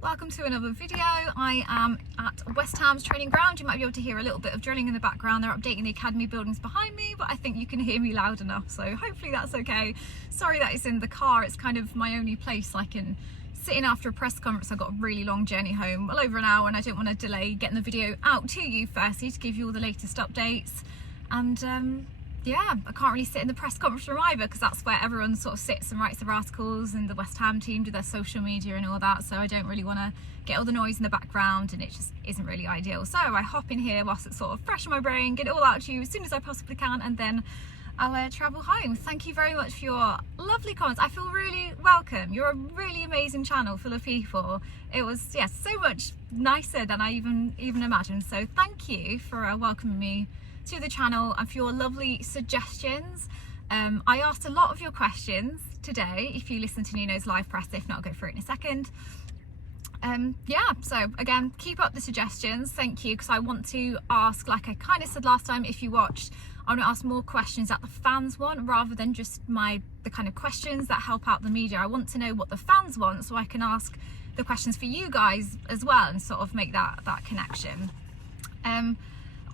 Welcome to another video. I am at West Ham's training ground. You might be able to hear a little bit of drilling in the background. They're updating the academy buildings behind me, but I think you can hear me loud enough, so hopefully that's okay. Sorry that it's in the car. It's kind of my only place I can sit in after a press conference. I've got a really long journey home, well over an hour, and I don't want to delay getting the video out to you firstly to give you all the latest updates. And yeah, I can't really sit in the press conference room either because that's where everyone sort of sits and writes their articles, and the West Ham team do their social media and all that, so I don't really want to get all the noise in the background, and it just isn't really ideal. So I hop in here whilst it's sort of fresh in my brain, get it all out to you as soon as I possibly can, and then I'll travel home. Thank you very much for your lovely comments. I feel really welcome. You're a really amazing channel full of people. It was, yes, so much nicer than I even imagined, so thank you for welcoming me to the channel and for your lovely suggestions. I asked a lot of your questions today if you listen to Nuno's live press. If not, I'll go through it in a second. Yeah, so again, keep up the suggestions, thank you, because I want to ask, like I kind of said last time if you watched, I want to ask more questions that the fans want rather than just the kind of questions that help out the media. I want to know what the fans want so I can ask the questions for you guys as well and sort of make that connection.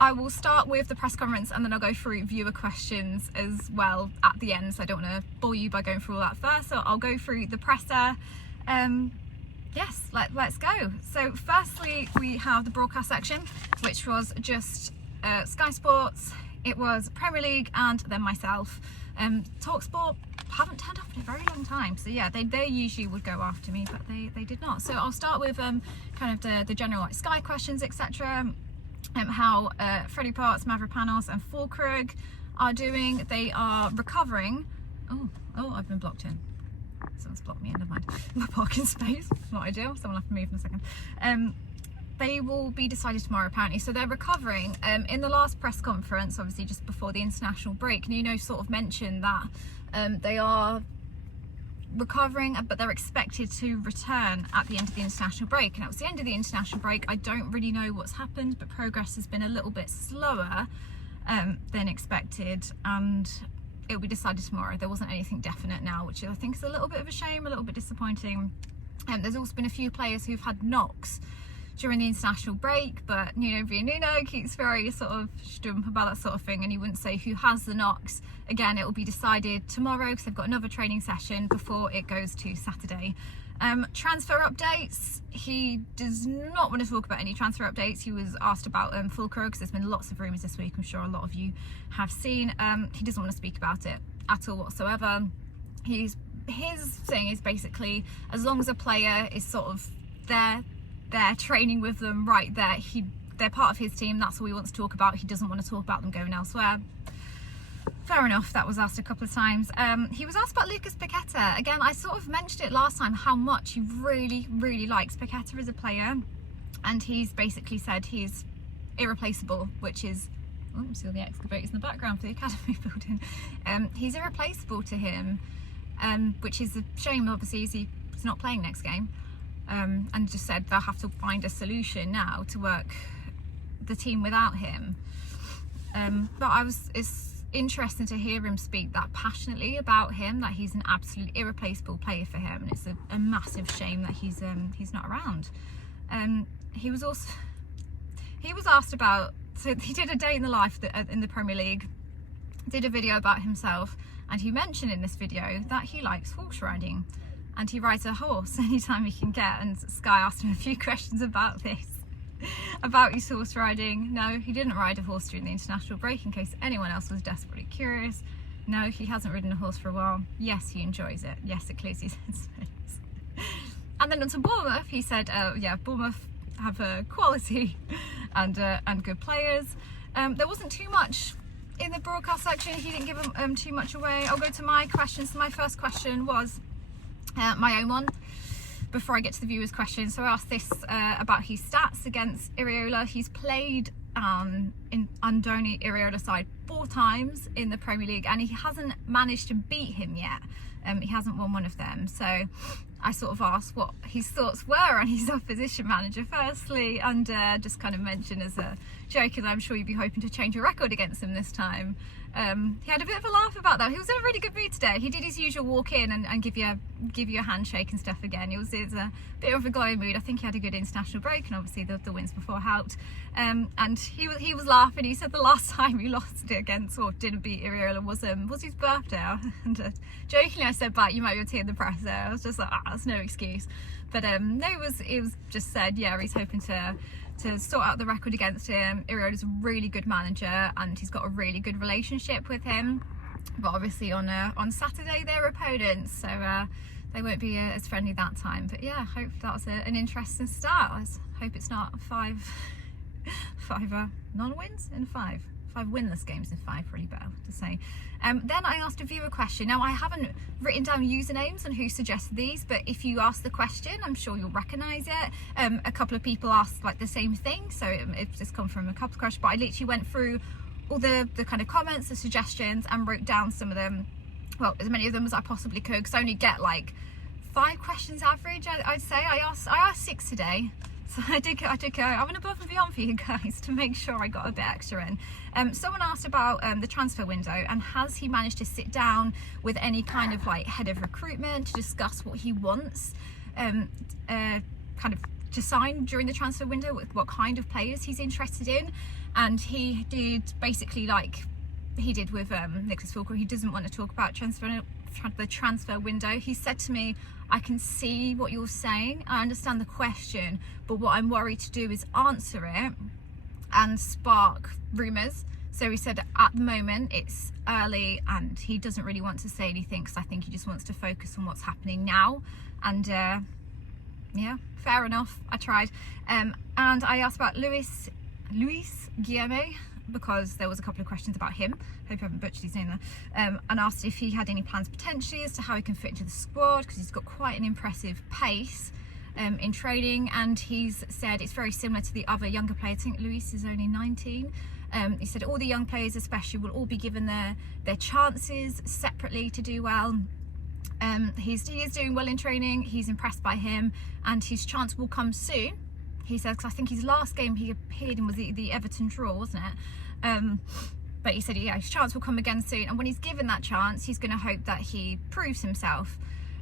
I will start with the press conference and then I'll go through viewer questions as well at the end, so I don't want to bore you by going through all that first. So I'll go through the presser. Yes, let's go. So firstly we have the broadcast section, which was just Sky Sports, it was Premier League, and then myself. TalkSport haven't turned up in a very long time, so yeah, they usually would go after me, but they did not. So I'll start with kind of the general like Sky questions, etc. How Freddie Potts, Mavropanos and Fulkrug are doing. They are recovering. Oh, I've been blocked in. Someone's blocked me in, never mind. My parking space, not ideal. Someone will have to move in a second. They will be decided tomorrow apparently. So they're recovering. In the last press conference, obviously just before the international break, Nuno sort of mentioned that they are recovering, but they're expected to return at the end of the international break. And it was the end of the international break. I don't really know what's happened, but progress has been a little bit slower than expected, and it'll be decided tomorrow. There wasn't anything definite now, which I think is a little bit of a shame, a little bit disappointing. There's also been a few players who've had knocks during the international break, but Nuno keeps very sort of stump about that sort of thing, and he wouldn't say who has the knocks. Again, it will be decided tomorrow because they've got another training session before it goes to Saturday. Transfer updates, he does not want to talk about any transfer updates. He was asked about Fulkrug because there's been lots of rumours this week, I'm sure a lot of you have seen. He doesn't want to speak about it at all whatsoever. His thing is basically, as long as a player is sort of there training with them right there, they're part of his team, that's all he wants to talk about. He doesn't want to talk about them going elsewhere. Fair enough, that was asked a couple of times. He was asked about Lucas Paqueta. Again, I sort of mentioned it last time how much he really likes Paqueta as a player, and he's basically said he's irreplaceable, which is, oh, see all the excavators in the background for the academy building. He's irreplaceable to him, which is a shame. Obviously he's not playing next game. And just said they'll have to find a solution now to work the team without him. But it's interesting to hear him speak that passionately about him, that he's an absolute irreplaceable player for him, and it's a massive shame that he's not around. He was asked about, so he did a day in the life in the Premier League, did a video about himself, and he mentioned in this video that he likes horse riding. And he rides a horse anytime he can get, and Sky asked him a few questions about this, about his horse riding. No, he didn't ride a horse during the international break, in case anyone else was desperately curious. No, he hasn't ridden a horse for a while. Yes, he enjoys it. Yes, it clears his headspace. And then onto Bournemouth, he said, yeah, Bournemouth have quality and good players. There wasn't too much in the broadcast section. He didn't give them too much away. I'll go to my questions. So my first question was my own one before I get to the viewers' questions. So I asked this about his stats against Iriola. He's played Andoni Iraola's side 4 times in the Premier League, and he hasn't managed to beat him yet. He hasn't won one of them. So I sort of asked what his thoughts were on his opposition manager firstly, and just kind of mentioned as a joke, and I'm sure you'd be hoping to change your record against him this time. He had a bit of a laugh about that. He was in a really good mood today. He did his usual walk in and give you a handshake and stuff again. It was a bit of a glowing mood. I think he had a good international break, and obviously the wins before helped. And he was laughing. He said the last time he lost it against, or didn't beat Iraola, was his birthday. And jokingly I said back, you might be able to hear the press there. I was just like, that's no excuse. But no, it was just said, yeah, he's hoping to sort out the record against him. Iraola's a really good manager, and he's got a really good relationship with him. But obviously on Saturday they're opponents, so they won't be as friendly that time. But yeah, hope that was an interesting start. I hope it's not five non-wins in 5 winless games in 5, really better to say. Then I asked a viewer question. Now I haven't written down usernames and who suggested these, but if you ask the question, I'm sure you'll recognise it. A couple of people asked like the same thing, so it's just come from a couple of questions, but I literally went through all the kind of comments, the suggestions, and wrote down some of them, well, as many of them as I possibly could, because I only get like 5 questions average, I'd say. I asked 6 today. So I did go, I went above and beyond for you guys to make sure I got a bit extra in. Someone asked about the transfer window, and has he managed to sit down with any kind of like head of recruitment to discuss what he wants kind of to sign during the transfer window, with what kind of players he's interested in. And he did basically like he did with Nicholas Fulker. He doesn't want to talk about the transfer window. He said to me, I can see what you're saying, I understand the question, but what I'm worried to do is answer it and spark rumours. So he said at the moment it's early and he doesn't really want to say anything, because I think he just wants to focus on what's happening now. And yeah, fair enough, I tried. And I asked about Luis Guilherme, because there was a couple of questions about him. Hope I haven't butchered his name there. And asked if he had any plans potentially as to how he can fit into the squad, because he's got quite an impressive pace in training, and he's said it's very similar to the other younger players. I think Luis is only 19. He said all the young players especially will all be given their chances separately to do well. He is doing well in training, he's impressed by him, and his chance will come soon, he says, because I think his last game he appeared in was the Everton draw, wasn't it? But he said, yeah, his chance will come again soon, and when he's given that chance, he's going to hope that he proves himself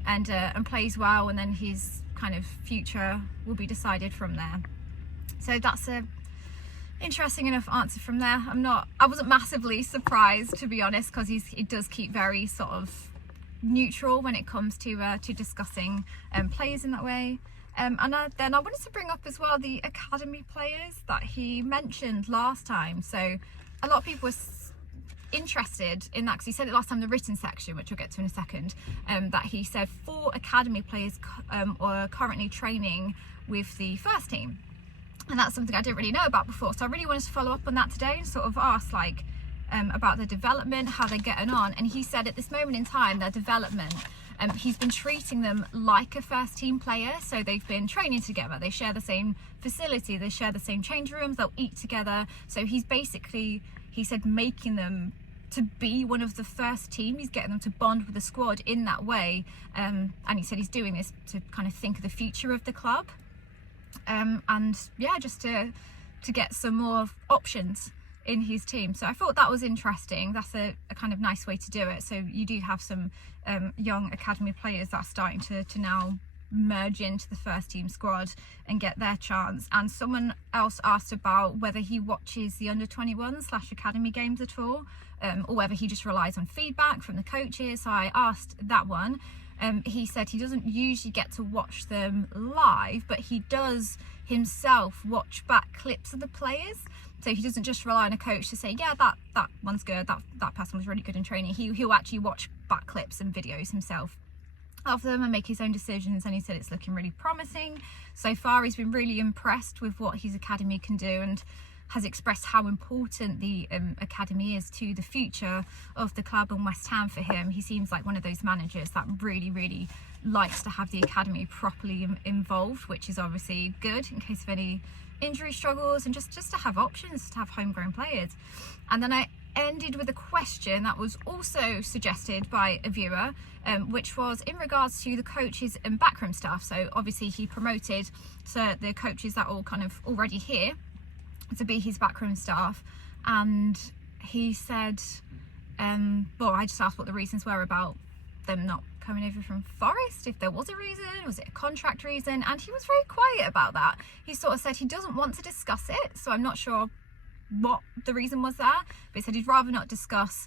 and plays well, and then his kind of future will be decided from there. So that's a interesting enough answer from there. I wasn't massively surprised, to be honest, because he does keep very sort of neutral when it comes to discussing players in that way. And then I wanted to bring up as well the academy players that he mentioned last time. So a lot of people were interested in that, because he said it last time in the written section, which I'll get to in a second, that he said 4 academy players are currently training with the first team. And that's something I didn't really know about before. So I really wanted to follow up on that today and sort of ask like about the development, how they're getting on. And he said at this moment in time, their development, he's been treating them like a first team player. So they've been training together, they share the same facility, they share the same change rooms, they'll eat together. So he's basically, he said, making them to be one of the first team. He's getting them to bond with the squad in that way. And he said he's doing this to kind of think of the future of the club. And yeah, just to get some more options in his team. So I thought that was interesting. That's a kind of nice way to do it. So you do have some young academy players that are starting to now merge into the first team squad and get their chance. And someone else asked about whether he watches the under-21/academy games at all, or whether he just relies on feedback from the coaches. So I asked that one. He said he doesn't usually get to watch them live, but he does himself watch back clips of the players. So he doesn't just rely on a coach to say, yeah, that one's good, that person was really good in training. He'll actually watch back clips and videos himself of them and make his own decisions. And he said it's looking really promising so far. He's been really impressed with what his academy can do, and has expressed how important the academy is to the future of the club and West Ham for him. He seems like one of those managers that really likes to have the academy properly involved, which is obviously good in case of any injury struggles, and just to have options, to have homegrown players. And then I ended with a question that was also suggested by a viewer, which was in regards to the coaches and backroom staff. So obviously he promoted to the coaches that are all kind of already here to be his backroom staff, and he said, well, I just asked what the reasons were about them not coming over from Forest, if there was a reason, was it a contract reason, and he was very quiet about that. He sort of said he doesn't want to discuss it, so I'm not sure what the reason was there, but he said he'd rather not discuss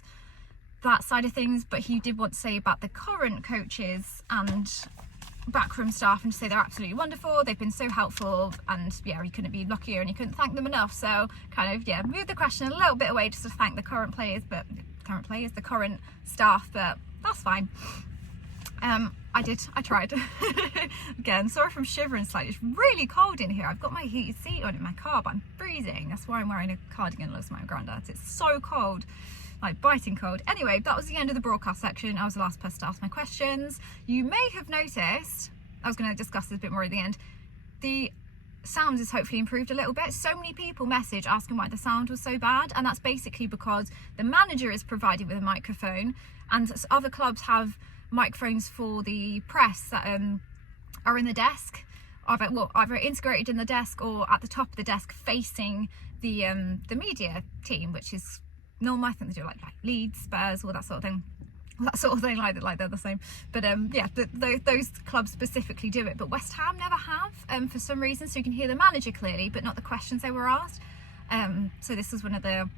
that side of things. But he did want to say about the current coaches and backroom staff, and to say they're absolutely wonderful, they've been so helpful, and yeah, he couldn't be luckier and he couldn't thank them enough. So kind of, yeah, moved the question a little bit away just to thank the current players, the current staff, but that's fine. I tried. Again, sorry if I'm shivering slightly. It's really cold in here. I've got my heated seat on in my car, but I'm freezing. That's why I'm wearing a cardigan, looks like my granddad's. It's so cold, like biting cold. Anyway, that was the end of the broadcast section. I was the last person to ask my questions. You may have noticed, I was going to discuss this a bit more at the end, the sound has hopefully improved a little bit. So many people message asking why the sound was so bad, and that's basically because the manager is provided with a microphone, and other clubs have microphones for the press that are in the desk, either integrated in the desk or at the top of the desk facing the media team, which is normal. I think they do like Leeds, Spurs, all that sort of thing. Like they're the same. But yeah, those clubs specifically do it, but West Ham never have, for some reason, so you can hear the manager clearly but not the questions they were asked. So this was one of the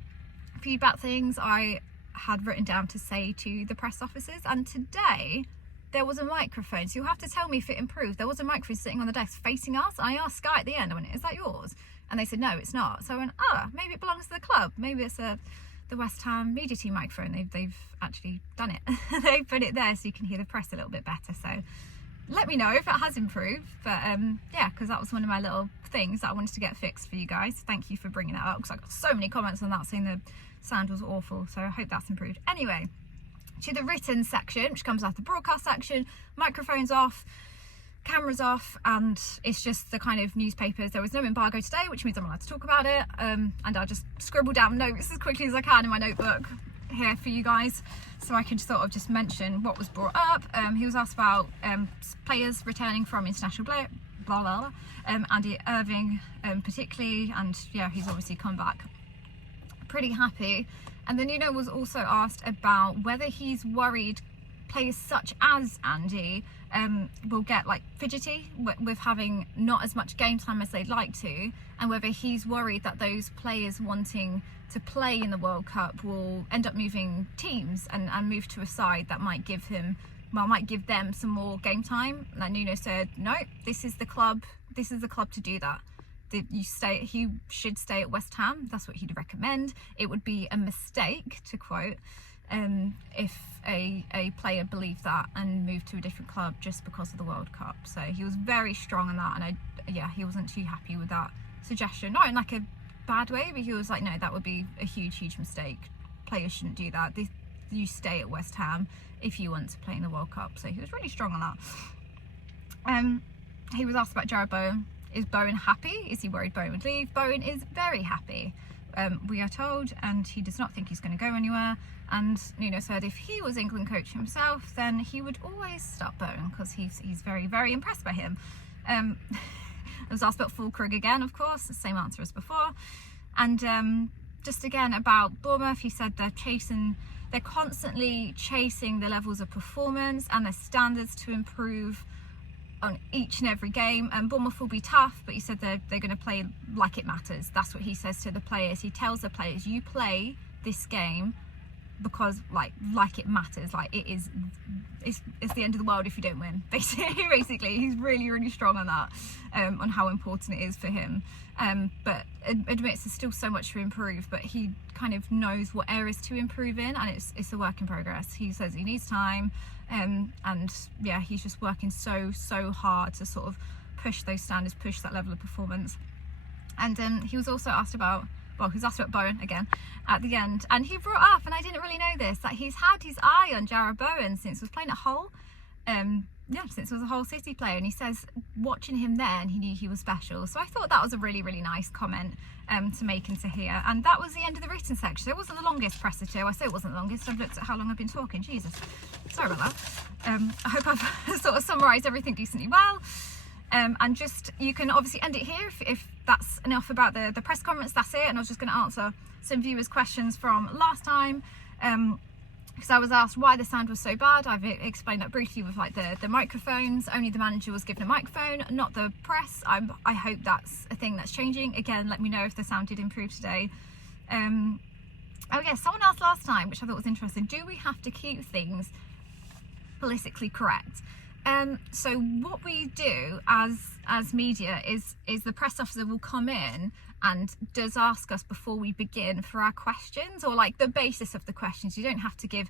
feedback things I had written down to say to the press officers, and today there was a microphone, so you'll have to tell me if it improved. There was a microphone sitting on the desk facing us. I asked Sky at the end, I went, is that yours? And they said no, it's not. So I went, maybe it belongs to the club, maybe it's the West Ham media team microphone. They've actually done it. They put it there so you can hear the press a little bit better. So let me know if it has improved. But yeah, because that was one of my little things that I wanted to get fixed for you guys. Thank you for bringing that up, because I got so many comments on that saying the sound was awful, so I hope that's improved. Anyway, to the written section, which comes after the broadcast section. Microphones off, cameras off, and it's just the kind of newspapers. There was no embargo today, which means I'm allowed to talk about it, and I'll just scribble down notes as quickly as I can in my notebook here for you guys, so I can sort of just mention what was brought up. He was asked about players returning from international play, blah blah blah, Andy Irving particularly, and yeah, he's obviously come back pretty happy. And then Nuno was also asked about whether he's worried players such as Andy will get like fidgety with having not as much game time as they'd like to, and whether he's worried that those players wanting to play in the World Cup will end up moving teams and move to a side that might give them some more game time. And Nuno said, no, this is the club to do that. He should stay at West Ham. That's what he'd recommend. It would be a mistake, to quote, if a player believed that and moved to a different club just because of the World Cup. So he was very strong on that, and he wasn't too happy with that suggestion. Not in like a bad way, but he was like, no, that would be a huge mistake. Players shouldn't do that. You stay at West Ham if you want to play in the World Cup. So he was really strong on that. He was asked about Jarrod Bowen. Is Bowen happy? Is he worried Bowen would leave? Bowen is very happy, we are told, and he does not think he's going to go anywhere. And Nuno said if he was England coach himself, then he would always start Bowen, because he's very impressed by him. I was asked about Fulkrug again, of course, the same answer as before. And just again about Bournemouth, he said they're constantly chasing the levels of performance and their standards to improve on each and every game, and Bournemouth will be tough, but he said they're going to play like it matters. That's what he says to the players. He tells the players, you play this game because like it matters, like it's the end of the world if you don't win, basically. He's really strong on that, on how important it is for him, but admits there's still so much to improve, but he kind of knows what areas to improve in, and it's a work in progress. He says he needs time, and yeah, he's just working so hard to sort of push those standards, push that level of performance. And he was also asked about, well, he was asked about Bowen again at the end, and he brought up, and I didn't really know this, that he's had his eye on Jarrod Bowen since he was playing at Hull. yeah, since he was a Hull City player. And he says watching him then he knew he was special. So I thought that was a really, really nice comment to make and to hear. And that was the end of the written section. It wasn't the longest presser too. I say it wasn't the longest. I've looked at how long I've been talking. Jesus, sorry about that. I hope I've sort of summarised everything decently well. And just, you can obviously end it here if that's enough about the press conference. That's it. And I was just going to answer some viewers' questions from last time. Because I was asked why the sound was so bad. I've explained that briefly with like the microphones. Only the manager was given a microphone, not the press. I hope that's a thing that's changing. Again, let me know if the sound did improve today. Oh yeah, someone asked last time, which I thought was interesting. Do we have to keep things politically correct? So what we do as media is the press officer will come in and does ask us before we begin for our questions, or like the basis of the questions. You don't have to give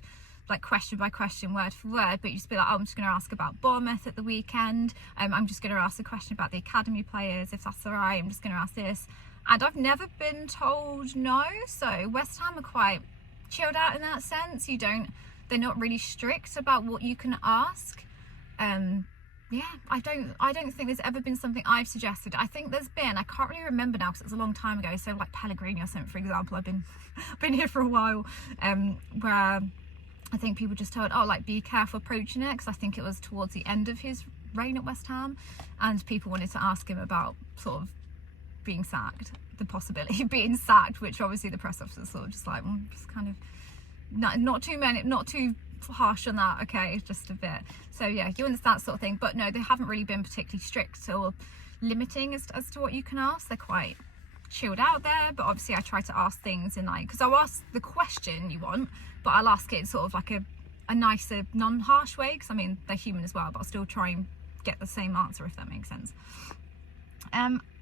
like question by question, word for word, but you just be like, oh, I'm just going to ask about Bournemouth at the weekend. I'm just going to ask a question about the academy players, if that's all right. I'm just going to ask this. And I've never been told no. So West Ham are quite chilled out in that sense. They're not really strict about what you can ask. Yeah, I don't think there's ever been something I've suggested. I think there's been, I can't really remember now because it was a long time ago, so like Pellegrini or something, for example. I've been here for a while, where I think people just told, oh, like, be careful approaching it, because I think it was towards the end of his reign at West Ham, and people wanted to ask him about sort of being sacked, the possibility of being sacked, which obviously the press officer sort of just like, well, just kind of not too harsh on that, okay, just a bit. So yeah, you understand that sort of thing. But no, they haven't really been particularly strict or limiting as to what you can ask. They're quite chilled out there, but obviously I try to ask things in like, because I'll ask the question you want, but I'll ask it in sort of like a nicer, non-harsh way, because I mean they're human as well, but I'll still try and get the same answer, if that makes sense.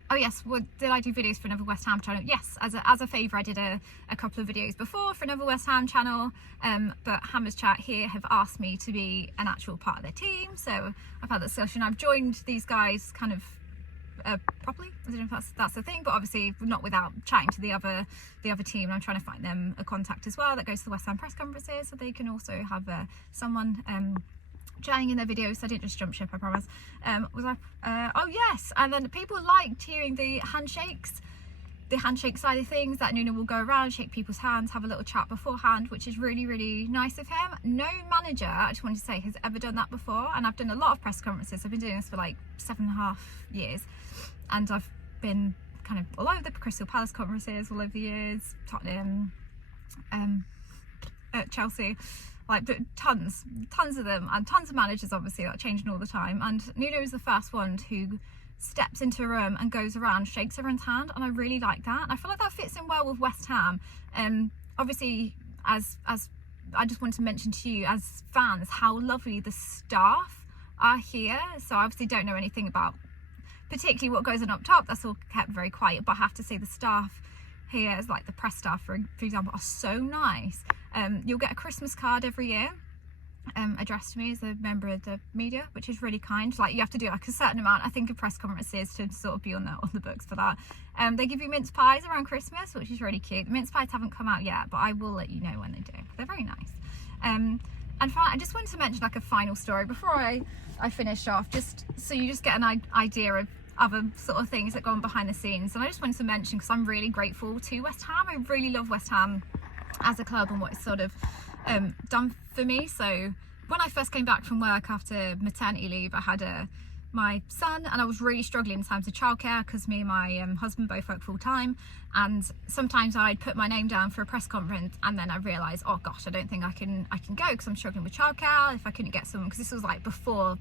Oh yes, did I do videos for another West Ham channel? Yes, as a favour, I did a couple of videos before for another West Ham channel, but Hammers Chat here have asked me to be an actual part of their team, so I've had that discussion. I've joined these guys kind of properly. I don't know if that's the thing, but obviously not without chatting to the other team. I'm trying to find them a contact as well that goes to the West Ham press conferences, so they can also have someone chatting in their videos. So I didn't just jump ship, I promise. Oh yes, and then people liked hearing the handshake side of things, that Nuno will go around, shake people's hands, have a little chat beforehand, which is really, really nice of him. No manager, I just wanted to say, has ever done that before, and I've done a lot of press conferences. I've been doing this for like 7.5 years, and I've been kind of all over the Crystal Palace conferences all over the years, Tottenham, Chelsea, like tons of them, and tons of managers obviously that are changing all the time. And Nuno is the first one who steps into a room and goes around, shakes everyone's hand, and I really like that. And I feel like that fits in well with West Ham. Obviously, as I just wanted to mention to you as fans how lovely the staff are here. So I obviously don't know anything about particularly what goes on up top. That's all kept very quiet, but I have to say the staff here, as like the press staff for example, are so nice. You'll get a Christmas card every year addressed to me as a member of the media, which is really kind. Like, you have to do like a certain amount, I think, of press conferences to sort of be on the books for that. They give you mince pies around Christmas, which is really cute. The mince pies haven't come out yet, but I will let you know when they do. They're very nice. And finally, I just wanted to mention like a final story before I finish off, just so you just get an idea of other sort of things that go on behind the scenes. And I just wanted to mention, because I'm really grateful to West Ham. I really love West Ham as a club and what it's sort of done for me. So when I first came back from work after maternity leave, I had my son, and I was really struggling in terms of childcare, because me and my husband both work full time, and sometimes I'd put my name down for a press conference and then I realised, oh gosh, I don't think I can go, because I'm struggling with childcare. If I couldn't get someone, because this was like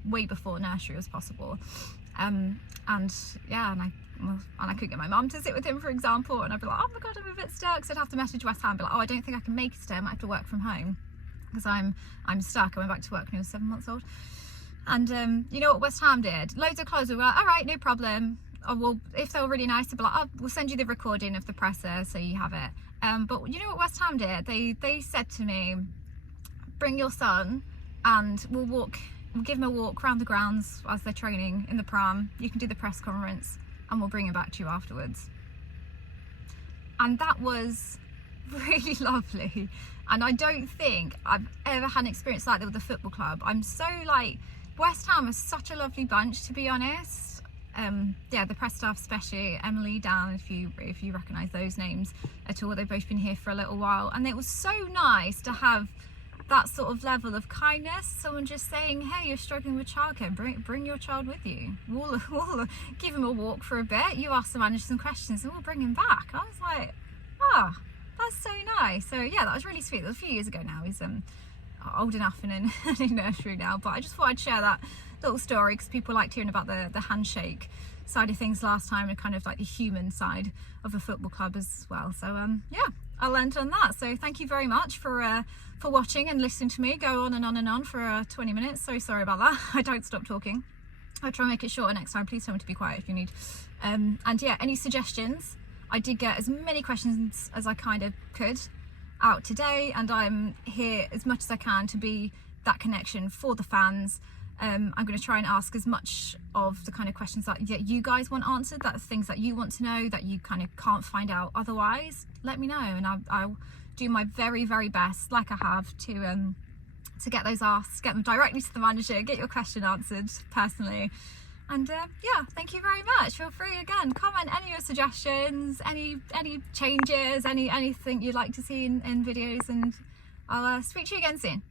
way before nursery was possible, and yeah, and I couldn't get my mum to sit with him, for example, and I'd be like, oh my god, I'm a bit stuck. So I'd have to message West Ham and be like, oh, I don't think I can make it today, I might have to work from home because I'm stuck. I went back to work when I was 7 months old. And you know what West Ham did? Loads of clubs were like, all right, no problem. Oh, well, if they were really nice, they'd be like, oh, we'll send you the recording of the presser so you have it. But you know what West Ham did? They said to me, bring your son and we'll give him a walk around the grounds as they're training in the pram. You can do the press conference and we'll bring him back to you afterwards. And that was really lovely. And I don't think I've ever had an experience like that with a football club. I'm so like West Ham is such a lovely bunch, to be honest. Yeah, the press staff, especially Emily, Dan, if you recognise those names at all, they've both been here for a little while, and it was so nice to have that sort of level of kindness. Someone just saying, hey, you're struggling with childcare, bring your child with you. We'll give him a walk for a bit, you ask the manager some questions and we'll bring him back. I was like, oh, that's so nice. So yeah, that was really sweet. That was a few years ago now. He's old enough and in nursery now, but I just thought I'd share that little story because people liked hearing about the handshake side of things last time, and kind of like the human side of a football club as well. So yeah, I'll end on that. So thank you very much for watching and listening to me go on and on and on for 20 minutes. So sorry about that. I don't stop talking. I'll try and make it shorter next time. Please tell me to be quiet if you need. And yeah, any suggestions? I did get as many questions as I kind of could out today, and I'm here as much as I can to be that connection for the fans. I'm going to try and ask as much of the kind of questions that you guys want answered, that things that you want to know that you kind of can't find out otherwise. Let me know, and I'll do my very, very best, like I have, to get those asked, get them directly to the manager, get your question answered personally. And yeah, thank you very much. Feel free, again, comment any of your suggestions, any changes, anything you'd like to see in videos, and I'll speak to you again soon.